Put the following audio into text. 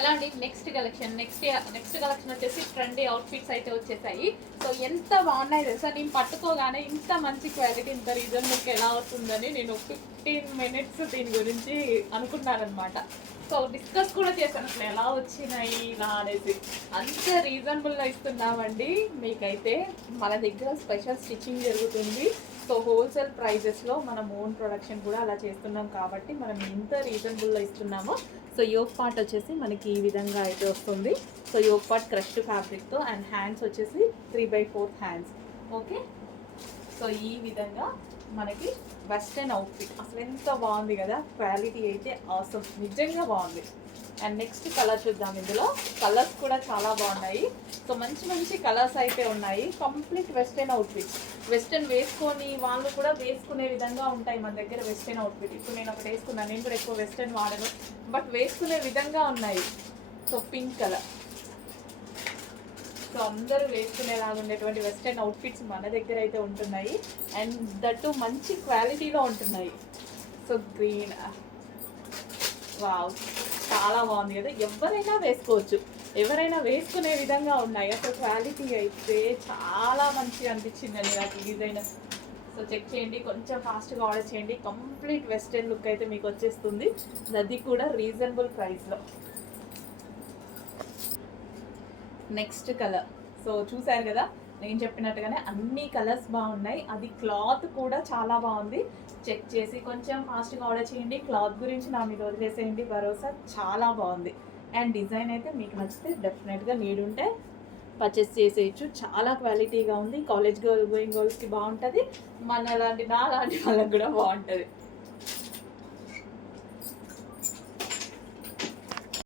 Hello అండి, next collection వచ్చేసి trendy outfits అయితే వచ్చేసాయి. సో ఎంత బాగున్నాయి తెలుసా, నేను పట్టుకోగానే ఇంత మంచి క్వాలిటీ ఇంత రీజనబుల్కి ఎలా అవుతుందని నేను 15 మినిట్స్ దీని గురించి అనుకున్నానమాట. సో డిస్కస్ కూడా చేశాను అసలు ఎలా వచ్చినాయి ఇలా అనేసి. అంత రీజనబుల్గా ఇస్తున్నామండి మీకైతే. మన దగ్గర స్పెషల్ స్టిచ్చింగ్ జరుగుతుంది. సో హోల్సేల్ ప్రైజెస్లో మనం ఓన్ ప్రొడక్షన్ కూడా అలా చేస్తున్నాం కాబట్టి మనం ఇంత రీజనబుల్లో ఇస్తున్నాము. సో యోక్ పార్ట్ వచ్చేసి మనకి ఈ విధంగా అయితే వస్తుంది. సో యోక్ పార్ట్ క్రష్డ్ ఫ్యాబ్రిక్తో అండ్ హ్యాండ్స్ వచ్చేసి 3/4 హ్యాండ్స్. ఓకే, సో ఈ విధంగా మనకి వెస్ట్రన్ అవుట్ఫిట్ అసలు ఎంత బాగుంది కదా. క్వాలిటీ అయితే ఆసమ్, నిజంగా బాగుంది. అండ్ నెక్స్ట్ కలర్ చూద్దాం. ఇందులో కలర్స్ కూడా చాలా బాగున్నాయి. సో మంచి మంచి కలర్స్ అయితే ఉన్నాయి. కంప్లీట్ వెస్ట్రన్ అవుట్ఫిట్, వెస్ట్రన్ వేసుకొని వాళ్ళు కూడా వేసుకునే విధంగా ఉంటాయి మన దగ్గర వెస్ట్రన్ అవుట్ఫిట్. ఇప్పుడు నేను ఒకటి వేసుకున్నాను, నేను కూడా ఎక్కువ వెస్ట్రన్ వాడను, బట్ వేసుకునే విధంగా ఉన్నాయి. సో పింక్ కలర్, సో అందరూ వేసుకునేలాగా ఉండేటువంటి వెస్ట్రన్ అవుట్ఫిట్స్ మన దగ్గర అయితే ఉంటున్నాయి. అండ్ దట్టు మంచి క్వాలిటీలో ఉంటున్నాయి. సో గ్రీన్, వావ్, చాలా బాగుంది కదా. ఎవరైనా వేసుకోవచ్చు, ఎవరైనా వేసుకునే విధంగా ఉన్నాయి. అసలు క్వాలిటీ అయితే చాలా మంచిగా అనిపించిందండి నాకు ఈ డిజైన్. సో చెక్ చేయండి, కొంచెం ఫాస్ట్గా ఆర్డర్ చేయండి. కంప్లీట్ వెస్ట్రన్ లుక్ అయితే మీకు వచ్చేస్తుంది, అది కూడా రీజనబుల్ ప్రైస్లో. నెక్స్ట్ కలర్, సో చూసారు కదా నేను చెప్పినట్టుగానే అన్ని కలర్స్ బాగున్నాయి. అది క్లాత్ కూడా చాలా బాగుంది. చెక్ చేసి కొంచెం ఫాస్ట్గా ఆర్డర్ చేయండి. క్లాత్ గురించి నా మీద వదిలేసేయండి, భరోసా చాలా బాగుంది. అండ్ డిజైన్ అయితే మీకు నచ్చితే డెఫినెట్గా నీడ్ ఉంటే పర్చేస్ చేసేయచ్చు. చాలా క్వాలిటీగా ఉంది. కాలేజ్ గోయింగ్ గర్ల్స్కి బాగుంటుంది, మన లాంటి నా లాంటి వాళ్ళకి కూడా బాగుంటుంది.